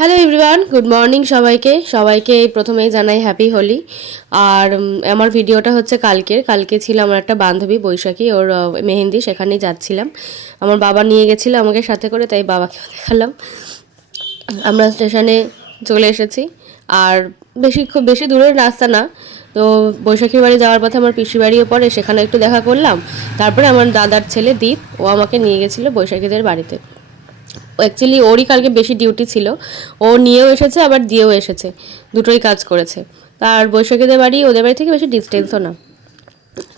Hello everyone, good morning সবাইকে প্রথমেই জানাই হ্যাপি হোলি। আর আমার ভিডিওটা হচ্ছে কালকে ছিল আমার একটা বান্ধবী বৈশাখী, ওর মেহেন্দি, সেখানেই যাচ্ছিলাম। আমার বাবা নিয়ে গেছিলো আমাকে সাথে করে, তাই বাবাকেও দেখালাম। আমরা স্টেশনে চলে এসেছি। আর খুব বেশি দূরের রাস্তা না, তো বৈশাখীর বাড়ি যাওয়ার পথে আমার পিসির বাড়িও পড়ে, সেখানে একটু দেখা করলাম। তারপরে আমার দাদার ছেলে দীপ, ও আমাকে নিয়ে গেছিলো বৈশাখীদের বাড়িতে। অ্যাকচুয়ালি ওরই কালকে বেশি ডিউটি ছিল, ও নিয়েও এসেছে আবার দিয়েও এসেছে, দুটোই কাজ করেছে। তার বৈশাখীদের বাড়ি ওদের বাড়ি থেকে বেশি ডিস্টেন্সও না।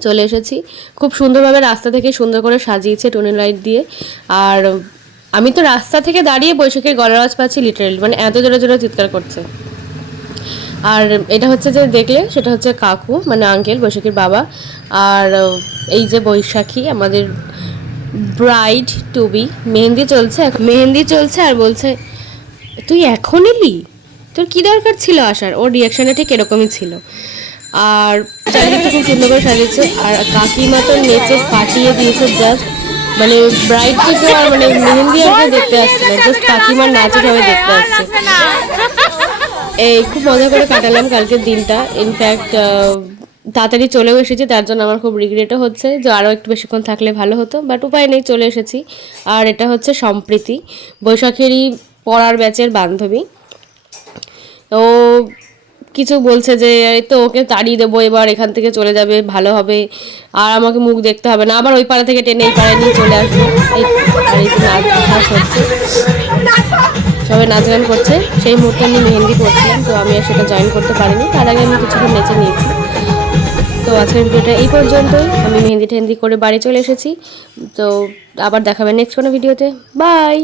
চলে এসেছি, খুব সুন্দরভাবে রাস্তা থেকে সুন্দর করে সাজিয়েছে টুনি লাইট দিয়ে। আর আমি তো রাস্তা থেকে দাঁড়িয়ে বৈশাখীর গলার আওয়াজ পাচ্ছি লিটারেলি, মানে এত জোরে জোরে চিৎকার করছে। আর এটা হচ্ছে যে দেখলে, সেটা হচ্ছে কাকু, মানে আঙ্কেল, বৈশাখীর বাবা। আর এই যে বৈশাখী আমাদের ব্রাইড টু বি, মেহেন্দি চলছে আর বলছে, তুই এখন এলি, তোর কী দরকার ছিল আসার? ওর রিয়াকশানটা ঠিক এরকমই ছিল। আর চারিদিকটা খুব সুন্দর করে সাজিয়েছে, আর কাকিমা তো নেচে ফাটিয়ে দিয়েছে জাস্ট, মানে ব্রাইডকে কেউ আর মানে মেহেন্দি আর দেখতে আসছে না, জাস্ট কাকিমার নাচে সবাই দেখতে আসছে। এই খুব মজা করে কাটালাম কালকের দিনটা। ইনফ্যাক্ট তাড়াতাড়ি চলেও এসেছি, তার জন্য আমার খুব রিগ্রেটও হচ্ছে যে আরও একটু বেশিক্ষণ থাকলে ভালো হতো, বাট উপায় নেই, চলে এসেছি। আর এটা হচ্ছে সম্প্রীতি, বৈশাখেরই পড়ার ব্যাচের বান্ধবী। ও কিছু বলছে যে এই তো ওকে তাড়িয়ে দেবো, এবার এখান থেকে চলে যাবে, ভালো হবে, আর আমাকে মুখ দেখতে হবে না, আবার ওই পাড়া থেকে টেনে এই পাড়ায় নিয়ে চলে আসবো। এই আর এই যে নাচ হচ্ছে, সবাই নাচ গান করছে। সেই মুহূর্তে আমি মেহেন্দি পড়ছিলাম, তো আমি আর সেটা জয়েন করতে পারিনি, তার আগে আমি কিছুক্ষণ নেচে নিয়েছি। তো আজকের ভিডিওটা এই পর্যন্তই, আমি মেহেন্দি টেহেন্দি করে বাড়ি চলে এসেছি। তো আবার দেখাবে নেক্সট কোনো ভিডিওতে। বাই।